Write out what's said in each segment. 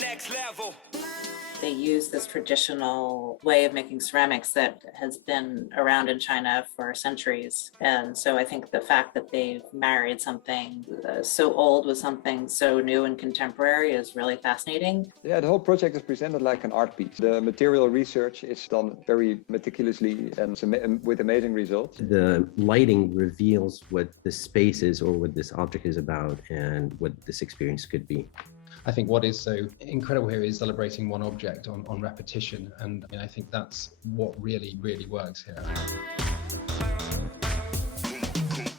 Next level. They use this traditional way of making ceramics that has been around in China for centuries. And so I think the fact that they've married something so old with something so new and contemporary is really fascinating. Yeah, the whole project is presented like an art piece. The material research is done very meticulously and with amazing results. The lighting reveals what the space is or what this object is about and what this experience could be. I think what is so incredible here is celebrating one object on repetition, and I think that's what really works here.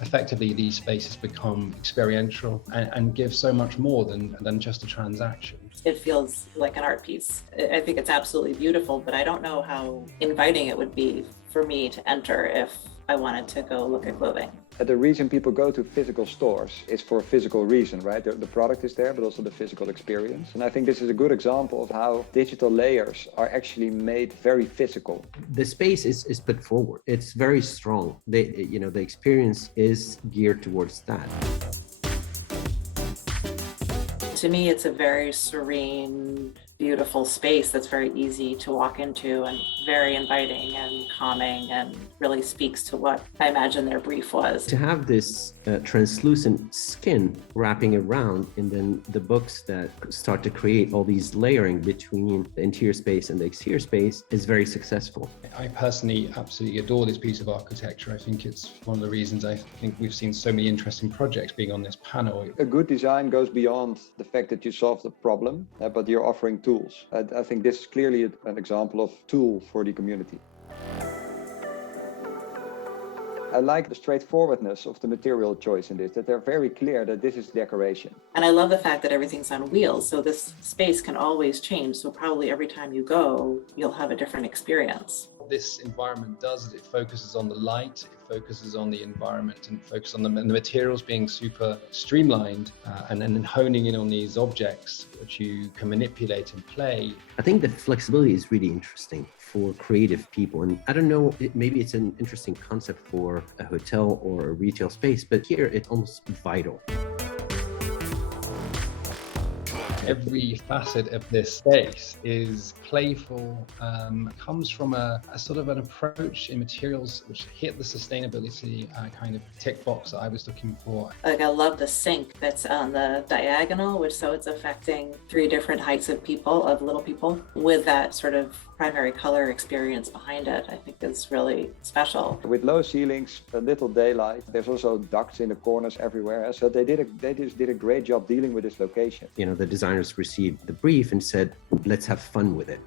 Effectively, these spaces become experiential and give so much more than just a transaction. It feels like an art piece. I think it's absolutely beautiful, but I don't know how inviting it would be for me to enter if I wanted to go look at clothing. The reason people go to physical stores is for a physical reason, right? The product is there, but also the physical experience. And I think this is a good example of how digital layers are actually made very physical. The space is put forward. It's very strong. The experience is geared towards that. To me, it's a very serene, beautiful space that's very easy to walk into and very inviting and calming and really speaks to what I imagine their brief was. To have this translucent skin wrapping around and then the books that start to create all these layering between the interior space and the exterior space is very successful. I personally absolutely adore this piece of architecture. I think it's one of the reasons I think we've seen so many interesting projects being on this panel. A good design goes beyond the fact that you solve the problem, but you're offering tools. I think this is clearly an example of tool for the community. I like the straightforwardness of the material choice in this, that they're very clear that this is decoration. And I love the fact that everything's on wheels, so this space can always change. So probably every time you go, you'll have a different experience. This environment does is it focuses on the light, it focuses on the environment, and focuses on the materials being super streamlined, and then honing in on these objects which you can manipulate and play. I think the flexibility is really interesting for creative people. And I don't know, maybe it's an interesting concept for a hotel or a retail space, but here it's almost vital. Every facet of this space is playful, comes from a sort of an approach in materials which hit the sustainability kind of tick box that I was looking for. Like I love the sink that's on the diagonal, which so it's affecting 3 different heights of people, of little people, with that sort of primary color experience behind it. I think is really special. With low ceilings, a little daylight, there's also ducts in the corners everywhere. So they just did a great job dealing with this location. The designers received the brief and said, let's have fun with it.